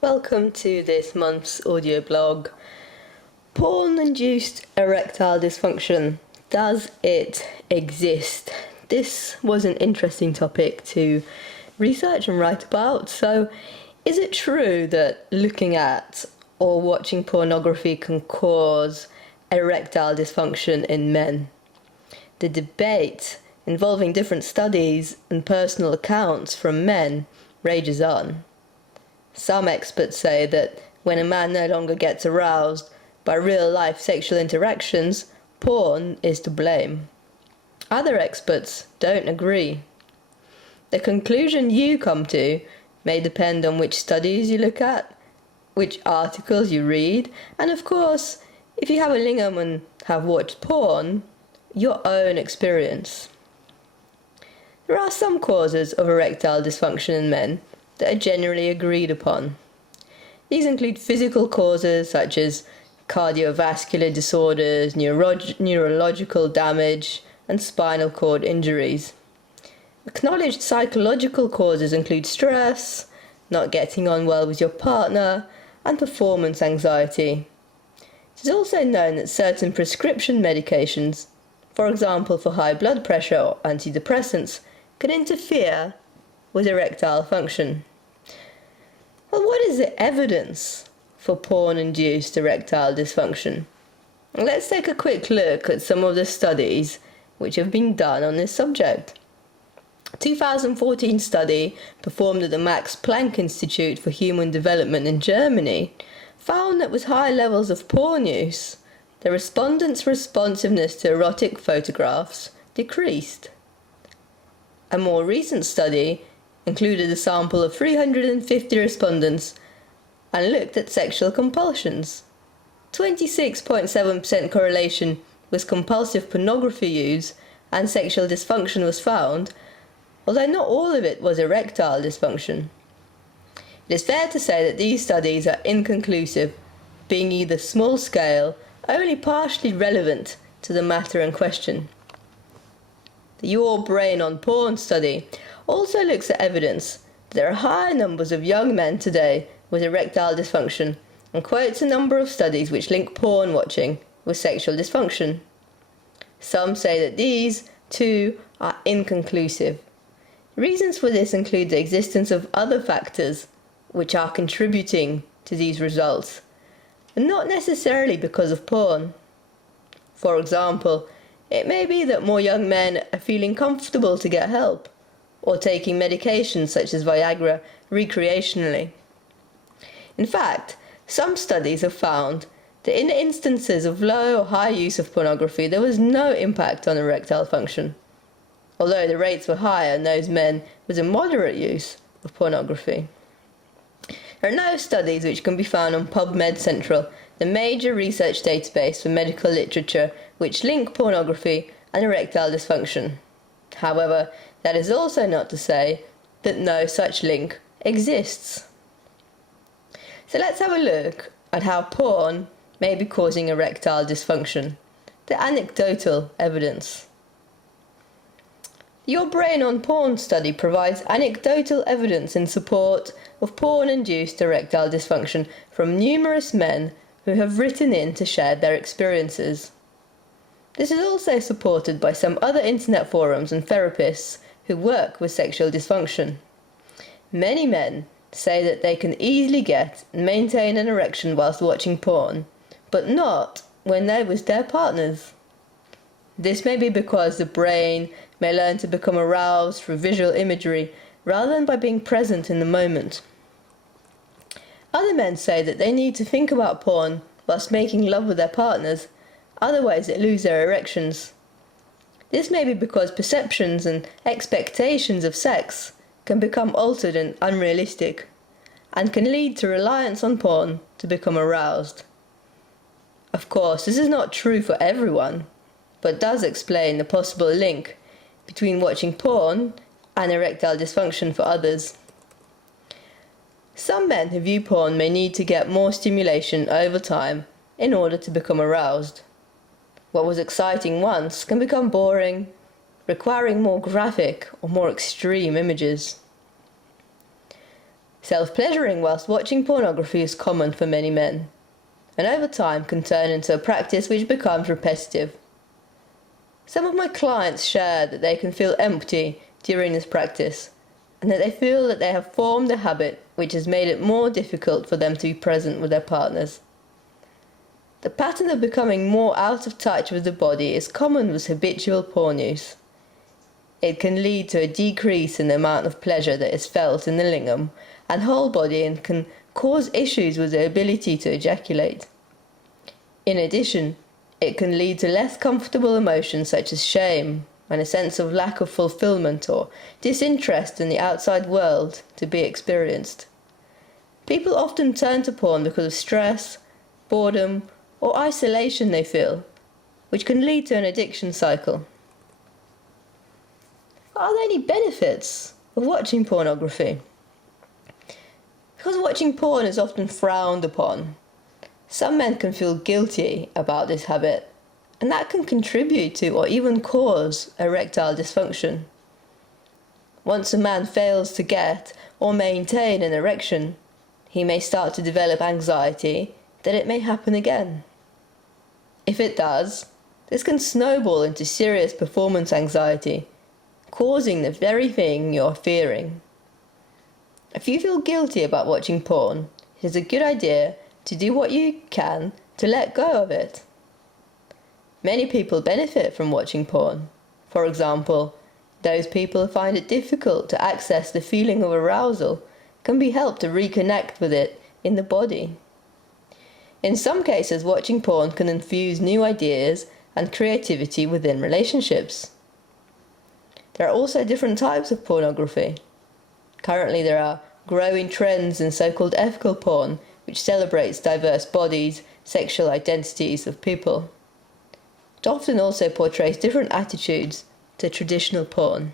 Welcome to this month's audio blog. Porn-induced erectile dysfunction. Does it exist? This was an interesting topic to research and write about. So, is it true that looking at or watching pornography can cause erectile dysfunction in men? The debate involving different studies and personal accounts from men rages on. Some experts say that when a man no longer gets aroused by real-life sexual interactions, porn is to blame. Other experts don't agree. The conclusion you come to may depend on which studies you look at, which articles you read, and of course, if you have a lingam and have watched porn, your own experience. There are some causes of erectile dysfunction in men that are generally agreed upon. These include physical causes such as cardiovascular disorders, neurological damage, and spinal cord injuries. Acknowledged psychological causes include stress, not getting on well with your partner, and performance anxiety. It is also known that certain prescription medications, for example for high blood pressure or antidepressants, can interfere with erectile function. Well, what is the evidence for porn-induced erectile dysfunction? Let's take a quick look at some of the studies which have been done on this subject. A 2014 study performed at the Max Planck Institute for Human Development in Germany found that with high levels of porn use, the respondents' responsiveness to erotic photographs decreased. A more recent study included a sample of 350 respondents and looked at sexual compulsions. 26.7% correlation with compulsive pornography use and sexual dysfunction was found, although not all of it was erectile dysfunction. It is fair to say that these studies are inconclusive, being either small-scale or only partially relevant to the matter in question. The Your Brain on Porn study also looks at evidence that there are high numbers of young men today with erectile dysfunction and quotes a number of studies which link porn watching with sexual dysfunction. Some say that these, too, are inconclusive. Reasons for this include the existence of other factors which are contributing to these results, and not necessarily because of porn. For example, it may be that more young men are feeling comfortable to get help, or taking medications such as Viagra recreationally. In fact, some studies have found that in instances of low or high use of pornography, there was no impact on erectile function, although the rates were higher in those men with a moderate use of pornography. There are no studies which can be found on PubMed Central, the major research database for medical literature which link pornography and erectile dysfunction. However, that is also not to say that no such link exists. So let's have a look at how porn may be causing erectile dysfunction. The anecdotal evidence. The Your Brain on Porn study provides anecdotal evidence in support of porn-induced erectile dysfunction from numerous men who have written in to share their experiences. This is also supported by some other internet forums and therapists who work with sexual dysfunction. Many men say that they can easily get and maintain an erection whilst watching porn, but not when they're with their partners. This may be because the brain may learn to become aroused through visual imagery rather than by being present in the moment. Other men say that they need to think about porn whilst making love with their partners, otherwise they lose their erections. This may be because perceptions and expectations of sex can become altered and unrealistic, and can lead to reliance on porn to become aroused. Of course, this is not true for everyone, but does explain the possible link between watching porn and erectile dysfunction for others. Some men who view porn may need to get more stimulation over time in order to become aroused. What was exciting once can become boring, requiring more graphic or more extreme images. Self-pleasuring whilst watching pornography is common for many men, and over time can turn into a practice which becomes repetitive. Some of my clients share that they can feel empty during this practice, and that they feel that they have formed a habit which has made it more difficult for them to be present with their partners. The pattern of becoming more out of touch with the body is common with habitual porn use. It can lead to a decrease in the amount of pleasure that is felt in the lingam and whole body, and can cause issues with the ability to ejaculate. In addition, it can lead to less comfortable emotions such as shame and a sense of lack of fulfillment or disinterest in the outside world to be experienced. People often turn to porn because of stress, boredom, or isolation they feel, which can lead to an addiction cycle. Are there any benefits of watching pornography? Because watching porn is often frowned upon, some men can feel guilty about this habit, and that can contribute to or even cause erectile dysfunction. Once a man fails to get or maintain an erection, he may start to develop anxiety that it may happen again. If it does, this can snowball into serious performance anxiety, causing the very thing you're fearing. If you feel guilty about watching porn, it is a good idea to do what you can to let go of it. Many people benefit from watching porn. For example, those people who find it difficult to access the feeling of arousal can be helped to reconnect with it in the body. In some cases, watching porn can infuse new ideas and creativity within relationships. There are also different types of pornography. Currently there are growing trends in so-called ethical porn, which celebrates diverse bodies, sexual identities of people. It often also portrays different attitudes to traditional porn.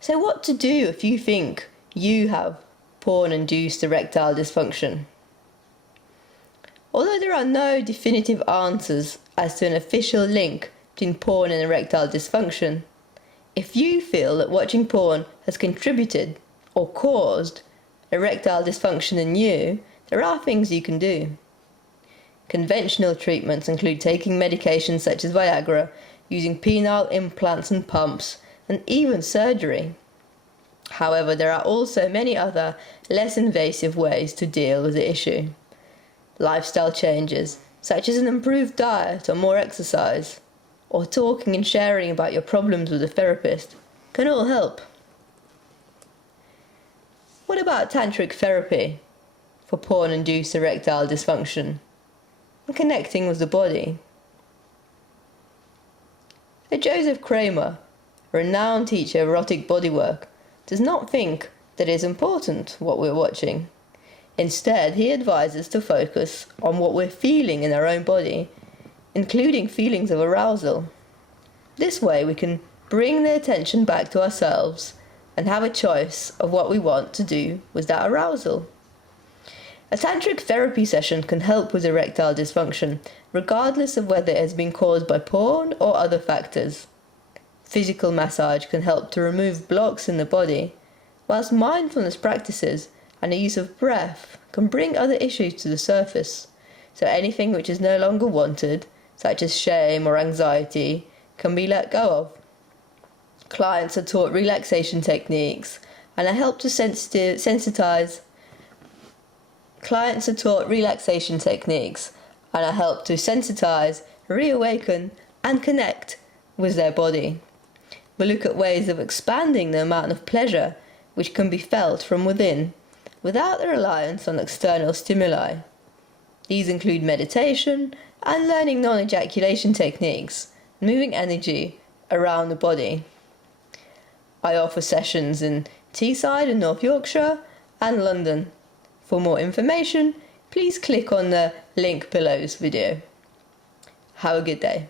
So what to do if you think you have porn-induced erectile dysfunction? Although there are no definitive answers as to an official link between porn and erectile dysfunction, if you feel that watching porn has contributed or caused erectile dysfunction in you, there are things you can do. Conventional treatments include taking medications such as Viagra, using penile implants and pumps, and even surgery. However, there are also many other, less invasive ways to deal with the issue. Lifestyle changes, such as an improved diet or more exercise, or talking and sharing about your problems with a therapist, can all help. What about Tantric therapy for porn-induced erectile dysfunction and connecting with the body? So Joseph Kramer, a renowned teacher of erotic bodywork, does not think that it is important what we're watching. Instead, he advises to focus on what we're feeling in our own body, including feelings of arousal. This way we can bring the attention back to ourselves and have a choice of what we want to do with that arousal. A tantric therapy session can help with erectile dysfunction, regardless of whether it has been caused by porn or other factors. Physical massage can help to remove blocks in the body, whilst mindfulness practices and the use of breath can bring other issues to the surface, so anything which is no longer wanted, such as shame or anxiety, can be let go of. Clients are taught relaxation techniques and are helped to sensitize. Clients are taught relaxation techniques and are helped to sensitize, reawaken, and connect with their body. We'll look at ways of expanding the amount of pleasure which can be felt from within, without the reliance on external stimuli. These include meditation and learning non-ejaculation techniques, moving energy around the body. I offer sessions in Teesside in North Yorkshire and London. For more information, please click on the link below this video. Have a good day.